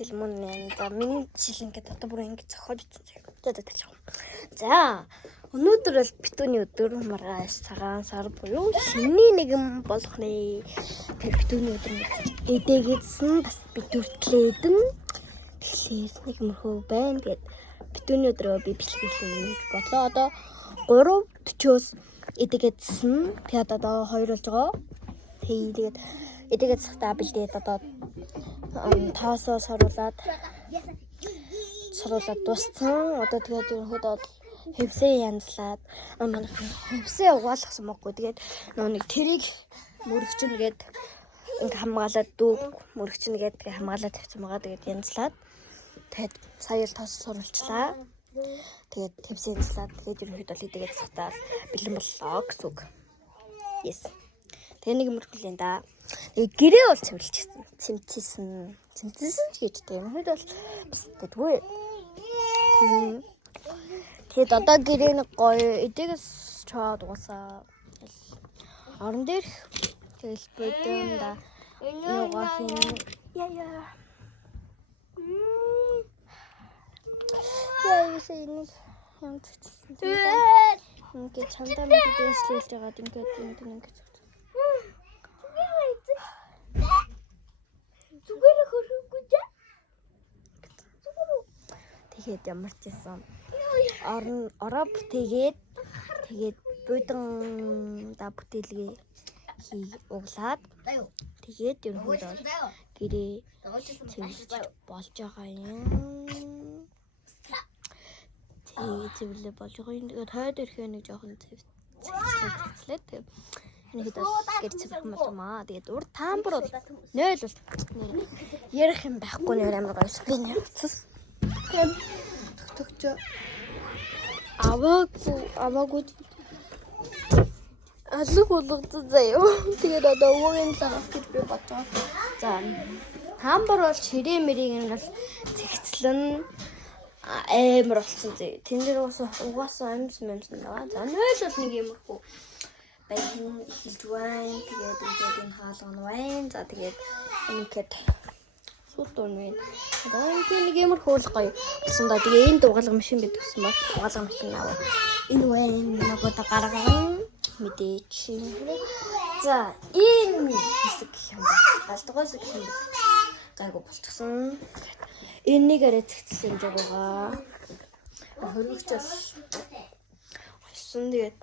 Тэлмүн за миний жил ингээд одоо бүр ингээд зохиож үзсэн. За өнөөдөр бол битүүний өдөр маргааш цагаан сар буюу шиний нэгэн болох нэ. Тэг битүүний өдөр эдээгээдсэн бас битүүртлээдэн тэгэхээр нэг мөрхөө байна гэд битүүний өдрөө би бэлгэлээ гэж бодлоо. Одоо 3:40-оос эдээгээдсэн. Тэгээд одоо 2 болж байгаа. Тэгээд эдээгээдсахтаа бэлдээд одоо 5-аас саруулаад дууссан. Одоо тэгээд ерөнхийдөө хөвсөө янзлаад манай хөвсөө угаалгасан мөггүй. Тэгээд нэг тэрийг мөрөгчин гээд ингээ хамгаалаад дүүг мөрөгчин гээд хамгаалаад тавьсан байгаа. Тэгээд янзлаад тэгээд сая л тос сурвалжлаа. Тэгээд хөвсөө янзлаад тэгээд ерөнхийдөө эдээгээд сахтаа бэлэн боллоо гэсэн үг. Yes. Тэгээ нэг мөрхөлэн да. Гэрээ бол цэвэрлжсэн. Цэмцсэн ч гэж тийм. Хэд бол бас гэдгүй. Тэгээд одоо гэрээ нэг гоё эдээс чаад угаасаа орон дээр тэгэл бодонда юугаа хийн. Яа. Яа юм цэцсэн. Ингээд чамдаа нэг дэслүүлж байгаа ингээд тэгээд ямар ч юм ороо бүтээгээд тэгээд буйдан да бүтээлгээ углаад тэгээд ерөнхийдөө гэрээ цэвэрлж болж байгаа юм. Цэвэрлээ болж байгаа юм. Тэгээд хойд ирэхээ нэг жоохон цэцлээ. Тэгээд нэг хэд гэр цэвэрх юм байна. Тэгээд урд таамбар бол 0 бол ярих юм байхгүй нэр амар гоё би нэр уцс. Тэгээд төгтөгч аваагүй алг болгоцсон заяа. Тэгээд одоо өвөгийн цагаас гэж би бодож байгаа. За таамбар бол ширээ мэрийг нь бол цэгцлэн амар болсон зэ. Тэн дээр угаасаа амс байгаа. За 0 бол нэг юмрхүү баян эхэлж байна. Тэгээд энэ хаалган байна. За тэгээд ингээд суудуун байна. Одоо нэг юмрхүү л гоё болсон да. Тэгээ энэ дугаалга машин бид гэсэн бол дугаалга машин аваа. Энэ байна. Нөгөө гарган мэдээч. За энэ хэсэг юм байна. Галдгоос гэх юм бол гайгүй болчихсон. Энийг арай цэгцлэн байгаа. Хөрвөгч бол болсон. Тэгээд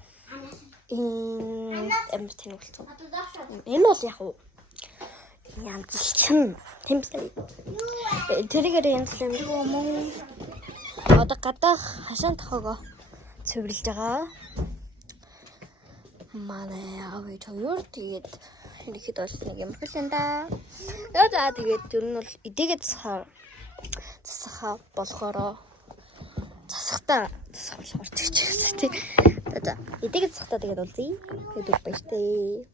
энэ амар тэнэг болсон. Энэ бол яг уу янзлчин тийм үү? Тэрийгээр янзлсан юм уу? Одоо гадаах хашаан тохоогоо цэвэрлж байгаа. Манай авид хоёр тэгээд ихэд бол нэг юм хэлэн да. За тэгээд ер нь бол эдээгээд засахаа болохоро засах болохоор чигчээсэ тий. За эдээгээд засахтаа тэгээд улзъя. Тэгээд баяртай.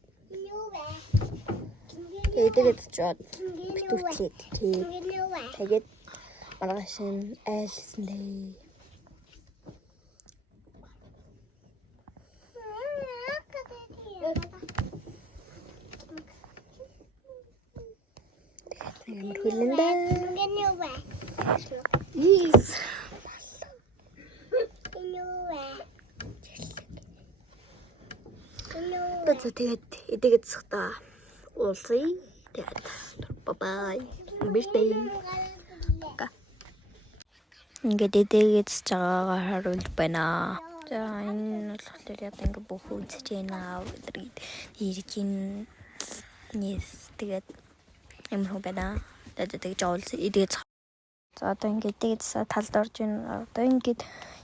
Тэгээд чад битүүртлээд тий. Тэгээд маргааш нь айлсан дээ. Ямар хөлн дээ. Yes. Тэгээд эдээгээд засахтаа уулзъя. Тэгээд bye. Биштэй. Ингээд эдээгээд засаж байгаагаа харуул байна. За энэ болохоор яг ингээд бүх үзэж байна. Өдрийг ирж ин. Yes. Тэгээд ямар хөө байна. Тэгээд жаулс эдээгээд. За одоо ингээд эдээгээд талд орж байна. Одоо ингээд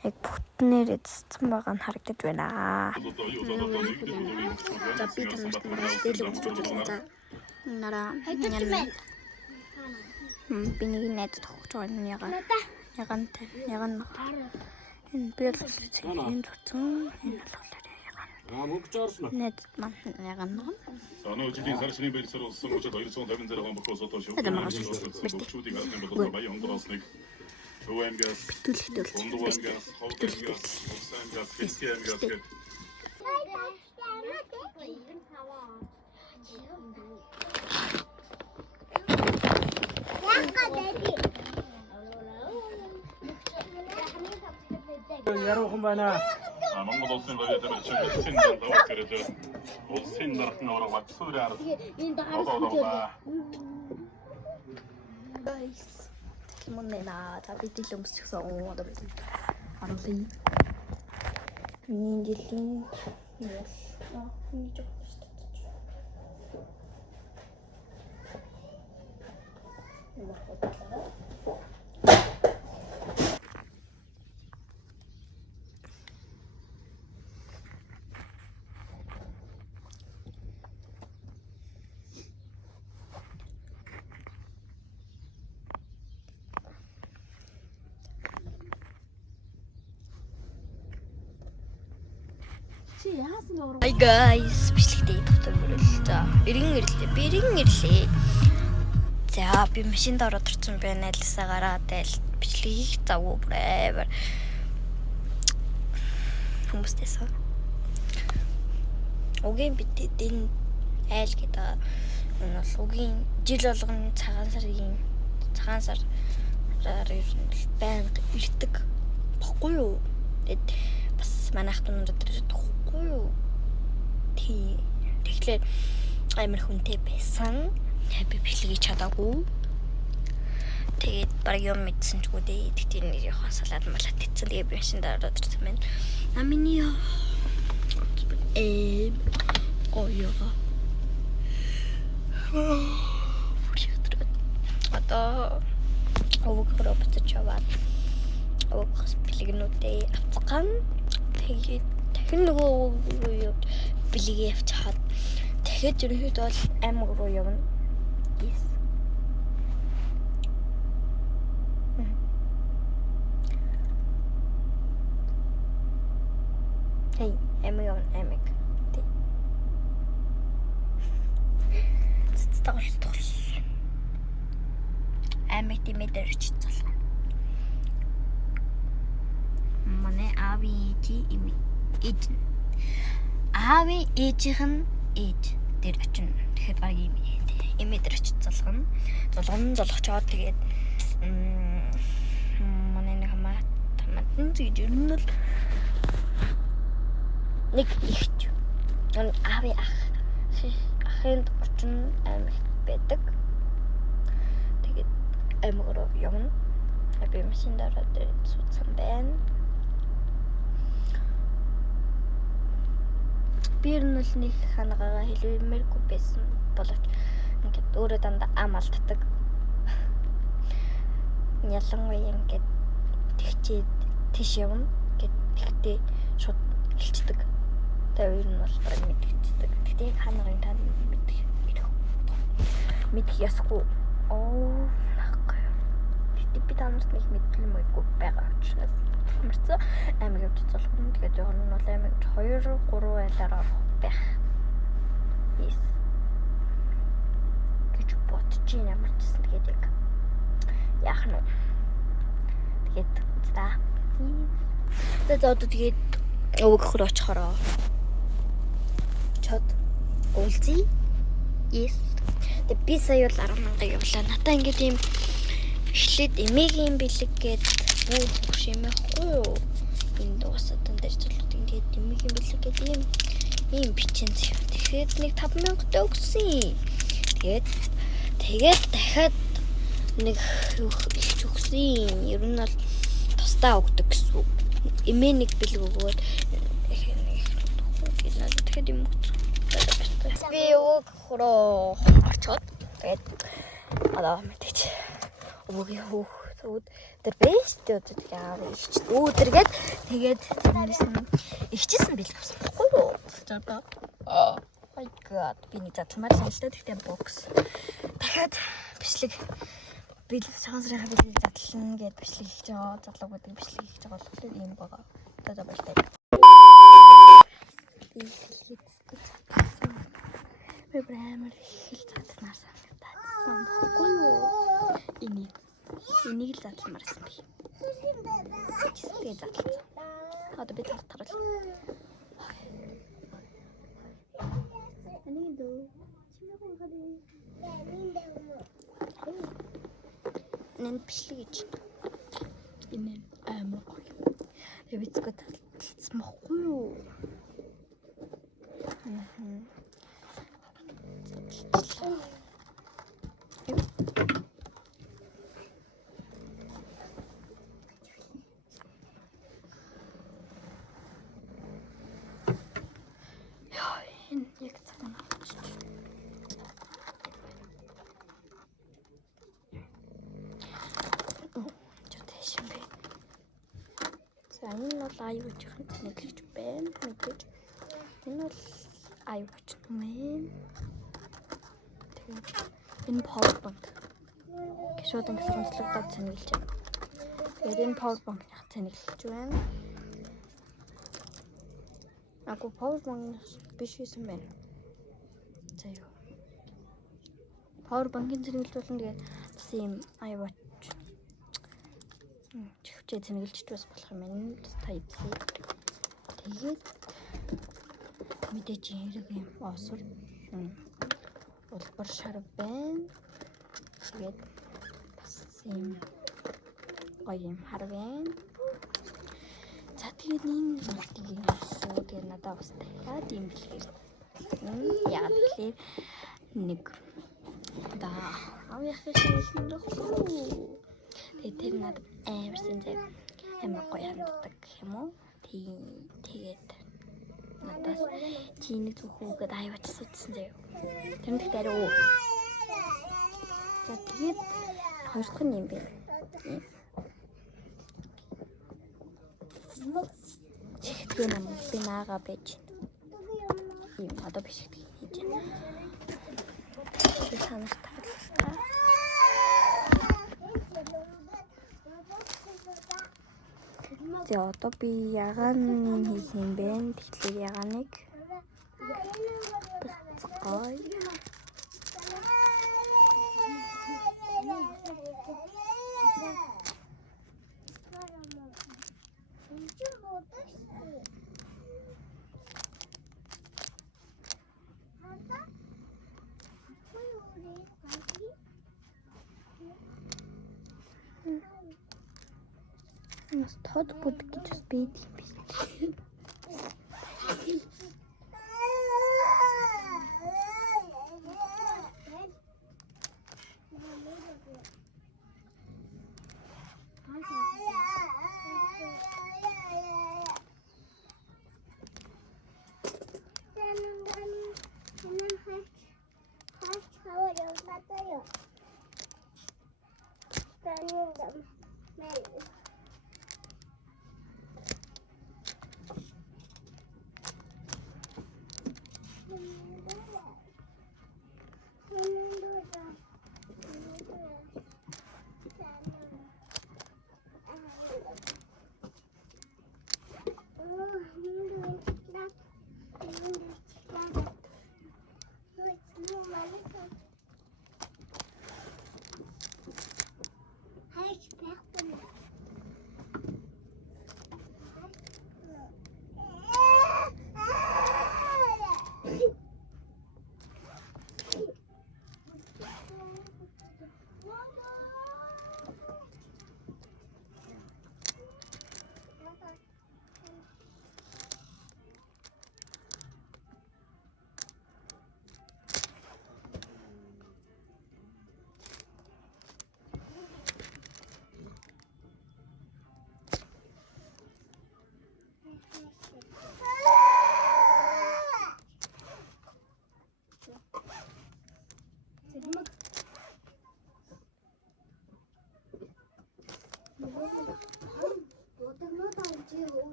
яг бүтнээр эзсэн байгаа нь харагдаж байна. За би танарт дээлэг үзэж байна. Нараа би нэг найз тохож байгаа юм яган энэ би л энэ зүцэн энэ болохоор яган Найз маань ягана. Санаа жилийн сар шинийн байрсаар улсан учраас 250 зэрэг бохоос одоо шүүгчүүдийг харсан бол баян онгороос нэг өвөнгөөс Битүүлэхтэй Хөвөнгөөс Яруухан байна. Монгол улсын баялаг чинь даваад гэрэж улсын дарахны ураг батсуураар guys. Мөннэ та битэл өмсчихсэн одоо би харуулъя. Миний жилийн яс. Миний жоо шүү дээ. Hi guys, бичлэгтэй доктор мөрөл. За, бэргэн ирлээ. За, би машинд ороод ирсэн байна. Айлсаа гараад айл бичлэгийг завгүй бүрээр хүмүүстэйсэн. Угийн битэд энэ айл гэдэг энэ бол угийн жил болгоны цагаан сараар ер нь байнга ирдэг. Баггүй юу? Тэгэд бас манайх дундад ирэхгүй юу? Тэгэхээр амар хүнтэй байсан. Би бичлэгийг чадаагүй. Тэгээд баг юм мэдсэн ч үгүй дээ. Тэгтээ нэг яхан салаад малаад тэтсэн. Тэгээд би машинд ороод ирсэн байна. Миний оёга. Одоо овгороо буцаж яваад овгоос бэлгэнүүдээ авцгаан. Тэгээд дахин нөгөө бэлгээ авчихад тэгэхэд ерөнхийдөө бол аймаг руу явна. Yes. Hey, аймаг. Тэ. Цэцтагш. Аймаг димэдэрч цалга. Манай ави аавын ээжийнх нь ээж дээр очино. Тэгэхэд баг юм имэдэр очиж залгана. Золгочоод тэгээд манай нэг хамаатан гэж ер нь л нэг ихч. Аавын ахын очино аймагт байдаг. Тэгээд аймаг руу явна. Би машинд ороод суудсан байна. Би ер нь л нэг ханаагаа хэлвэрмээргүй байсан боловч ингээд өөрөө дандаа ам алддаг. Ялангуяа ингээд тэгчээд тийш явна гэд тэгтээ шууд хэлцдэг. Тэр ер нь бол баг мэдчихдэг. Тэгтээ ханаагийн тань мэдэх ясгүй. Нахгүй. Тэгтээ би танарт нэг мэдлэмгүй байгаа учраас мөрцөө аймаг явж залхна. Тэгээд жоох нь бол аймаг 2-3 айлаар орох байх. Yes. Гэж бодож ямар ч гэсэн тэгээд яг яах нь. Тэгээд за. Тэгээд одоо тэгээд өвгөхөр очихороо. Чод уулзъя. Yes. Тэгээд би сая бол 10,000 явлаа. Надаа ингээд юм эхлээд эмээгийн бэлэг гээд бүх шимэхгүй юу? Энэ дуусаад энэ зөвлөлтийн тэгээд эмээгийн бэлэг гээд ийм бичэн зэ. Тэгэхээр нэг 5,000 өгсөн. Тэгээд дахиад нэг илч өгсөн. Ер нь бол тусдаа өгдөг гэсэн. Эмээ нэг бэлэг өгөөд тэгэхэд юм өгсөн. Би өгөхрөө орчоод тэгээд одоо мэдээч өвгийн хүүхдүүд тэр бэсттэй өдөр яав ихч өөдөргээд тэгээд тэрнээс нь ихчсэн бэлэг авсан баггүй юу? My god би нэг задлмаар л л тэгтээ бокс. Дахиад бичлэг бэлэг цагаан сарын бэлэг задлана гэд бичлэг хийж байгаа. Задлаг гэдэг бичлэг хийж байгаа болохоор ийм байгаа. Одоо баяртай. Би брамер хэл задлаар санагдсан баггүй юу? Энийг л задламарсан би. Чистэй задлаа. Одоо би тартгал. Энийг дөө. Чиний гоо. Нэн бишлэг гэж. Энэ амар гоё. Эвэцгээ талцсан баггүй юу? Яг цагаан авчиж. Чөтөшин бэ. За энэ бол аюучихын нэглэж байна. Мэдээж. Энэ бол аюуч юм. Тэгээд энэ power bank. Гişүүд ингэ сонслогдоод цэнгэлж байна. Тэгээд энэ power bank-ийн цэнгэлж байна. Ако power bank биш байсан байна. За юу. Power bank-ийн цэнгэлж болно тэгээд бас юм аюуч. Чихвчээ цэнгэлжч бас болох юм байна. Type C. Тэгээд мэдээж хэрэг юм освол улбар шар байна. Тэгээд бас юм гоё юм хар байна. За тэгээд энэ мультиг юм шүү. Тэгээд надад бас дахиад юм бэлгээр. Яагаад гэхээр нэг да авьяах гэсэн л хөө. Тэгээд тэр надад амарсан зав амар гоё ханддаг юм уу? Тэгээд надаас чиний зүхүүгээд аюуч асуудсан зав. Тэр нь дахиад арай. За тэгээд хоёр дахь нь юм бэ. Чихтэй нам би наага байж. Юм одоо биш их хийж байна. Би санаж таалаа. За одоо би ягаан хийх юм бэ? Тэгэхээр ягааныг бэлцгой. Нас тод бүд гэж бийд юм биш.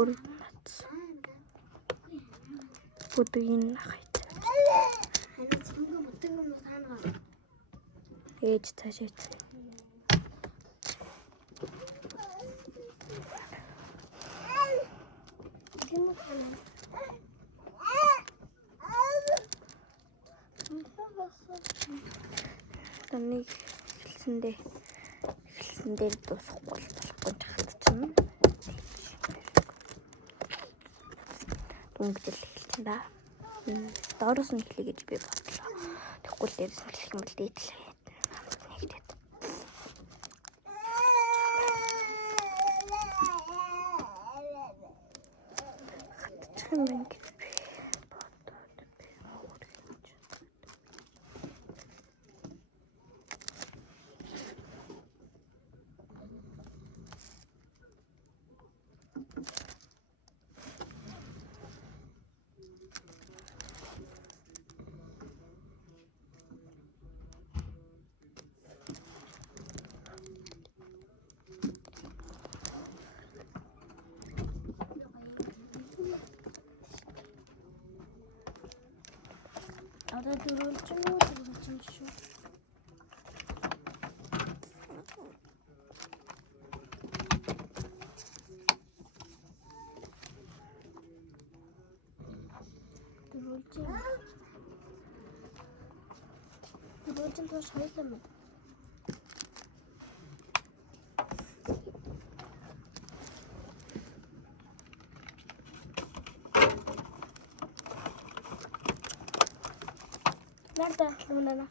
Урнат. Бүдгийн хайт. Ханаа цэнгэн бүдэг юм уу таангаа? Ээж цаашаач. Гэмүү ханаа. Нэг эхэлсэн дээр дуусахгүй болохгүй чахалчихна. Дүнгэл эхэлсэн да. Доороос нь эхлэе гэж би бодлоо. Тэгэхгүй л дээрээс нь эхлэх юм бол дээдлээ. Нэгдээд. Хатчих юм байна гэж би бодоод би хөргөж. Одоо дөрөвч шүү. Дөрөвч нь шойлоо мэд. Nerede aklımda?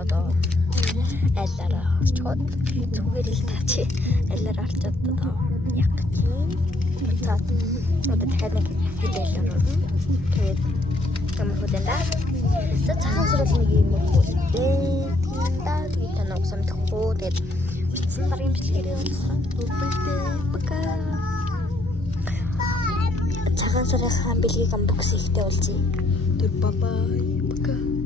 Одоо айлаараа орчоод зүгээр л таач айлаараа орчоод одоо яг гэж буцаад одоо дахиад нэг хилээлээр орно. Тэгээд ямар хөдөлнө? За цагаан сарал нэг юм хөөдөө. Тэгээд та нэг самдахгүй тэгээд утсан бар юм шилгэрээ унсан. Бака. Цагаан сарын бэлгийг амбукс ихтэй болчих. Тэр бабай. Бака.